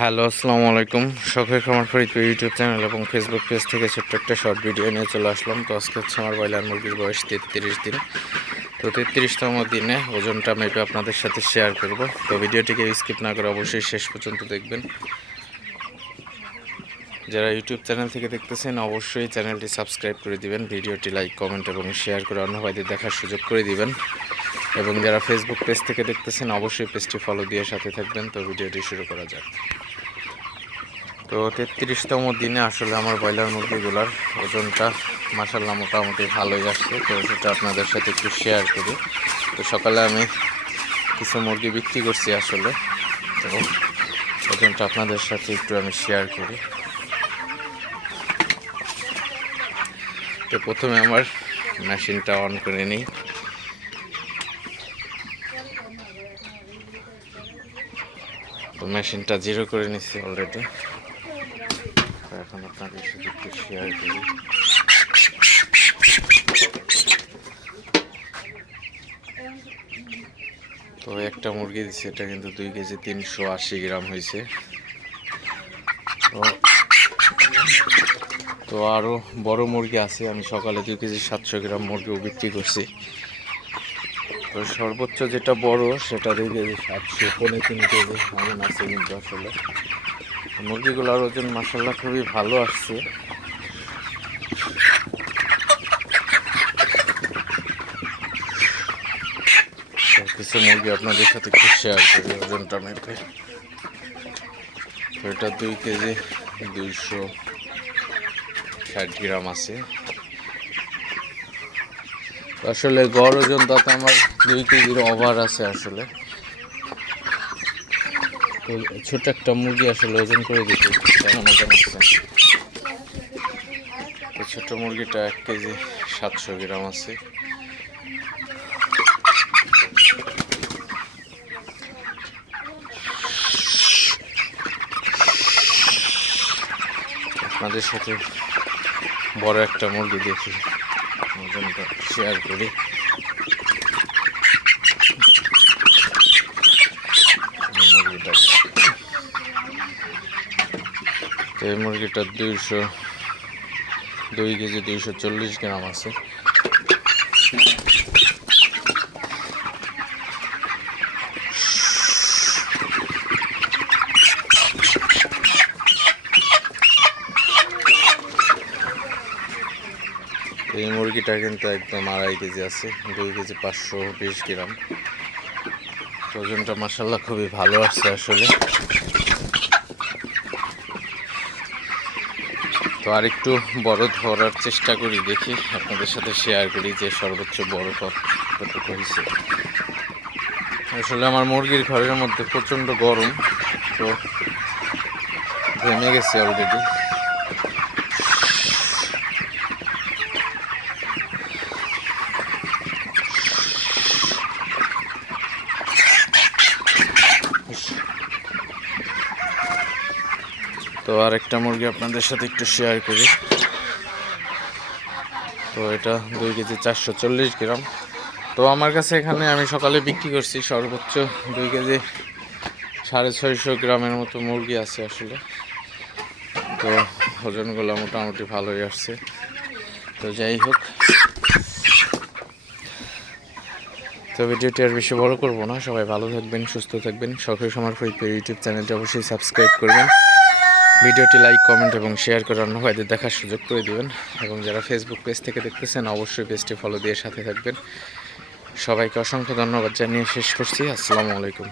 Hello, আসসালামু আলাইকুম। শখের খামার ফরিদপুর ইউটিউব চ্যানেল এবং ফেসবুক পেজ থেকে ছোট্ট একটা শর্ট ভিডিও নিয়ে চলে আসলাম। তো আজকে হচ্ছে আমার ব্রয়লার মুরগির বয়স তেত্রিশ দিন। তো তেত্রিশতম দিনে ওজনটা মেপে আপনাদের সাথে শেয়ার করব। তো ভিডিওটিকে স্কিপ না করে অবশ্যই শেষ পর্যন্ত দেখবেন। যারা ইউটিউব চ্যানেল থেকে দেখতেছেন, অবশ্যই চ্যানেলটি সাবস্ক্রাইব করে দিবেন, ভিডিওটি লাইক কমেন্ট এবং শেয়ার করে অন্য ভাইদের দেখার সুযোগ করে দিবেন। এবং যারা ফেসবুক পেজ থেকে দেখতেছেন, অবশ্যই পেজটি ফলো দিয়ে সাথে থাকবেন। তো ভিডিওটি শুরু করা যাক। তো তেত্রিশতম দিনে আসলে আমার ব্রয়লার মুরগিগুলোর ওজনটা মাসাল্লাহ মোটামুটি ভালোই আসছে। তো সেটা আপনাদের সাথে একটু শেয়ার করি। তো সকালে আমি কিছু মুরগি বিক্রি করছি আসলে। তো ওজনটা আপনাদের সাথে একটু আমি শেয়ার করি। তো প্রথমে আমার মেশিনটা অন করে নিই। তো মেশিনটা জিরো করে নিচ্ছি অলরেডি তো একটা মুরগি দিচ্ছে এটা কিন্তু দুই কেজি তিনশো আশি গ্রাম হয়েছে। তো তো আরও বড় মুরগি আছে, আমি সকালে দুই কেজি সাতশো গ্রাম মুরগিও বিক্রি করছি। তো সর্বোচ্চ যেটা বড়, সেটা দুই কেজি সাতশো পনেরো তিন কেজি এমন আছে কিন্তু আসলে মুরগিগুলোর ওজন মাসাল্লাহ খুবই ভালো আসছে। কিছু মুরগি আপনাদের সাথে একটু শেয়ার করি ওজনটা মেপে। তো এটা দুই কেজি, দুইশো ষাট গ্রাম আছে। আসলে গড় ওজন তাতে আমার দুই কেজির ওভার আছে আসলে। ছোট একটা মুরগি আসলে ওজন করে দিতে তো ছোট মুরগিটা এক কেজি সাতশো গ্রাম আছে। আপনাদের সাথে বড় একটা মুরগি দেখি ওজনটা শেয়ার করি এই মুরগিটা তো এই মুরগিটা দুইশো, দুই কেজি দুইশো চল্লিশ গ্রাম আছে। এই মুরগিটা কিন্তু একদম আড়াই কেজি আছে, দুই কেজি পাঁচশো বিশ গ্রাম। ওজনটা মাসাল্লাহ খুবই ভালো আসছে আসলে। তো আর একটু বড় ধরার চেষ্টা করি, দেখি আপনাদের সাথে শেয়ার করি যে সর্বোচ্চ বড় কতটুকু হয়েছে। আসলে আমার মুরগির ঘরের মধ্যে প্রচণ্ড গরম, তো ঘেমে গেছে অলরেডি তো আর একটা মুরগি আপনাদের সাথে একটু শেয়ার করি। তো এটা দুই কেজি চারশো চল্লিশ গ্রাম। তো আমার কাছে এখানে আমি সকালে বিক্রি করছি সর্বোচ্চ দুই কেজি সাড়ে ছয়শো গ্রামের মতো মুরগি আছে আসলে। তো ওজনগুলো মোটামুটি ভালোই আসছে। তো যাই হোক। তো ভিডিওটি আর বেশি বড় করব না। সবাই ভালো থাকবেন, সুস্থ থাকবেন। সরকারি সময় ফরিদপুর ইউটিউব চ্যানেলটি অবশ্যই সাবস্ক্রাইব করবেন। ভিডিওটি লাইক, কমেন্ট এবং শেয়ার করে অন্য ভাইদের দেখার সুযোগ করে দিবেন। এবং যারা ফেসবুক পেজ থেকে দেখতেছেন, অবশ্যই পেজটি ফলো দিয়ে সাথে থাকবেন। সবাইকে অসংখ্য ধন্যবাদ জানিয়ে শেষ করছি। আসসালামু আলাইকুম।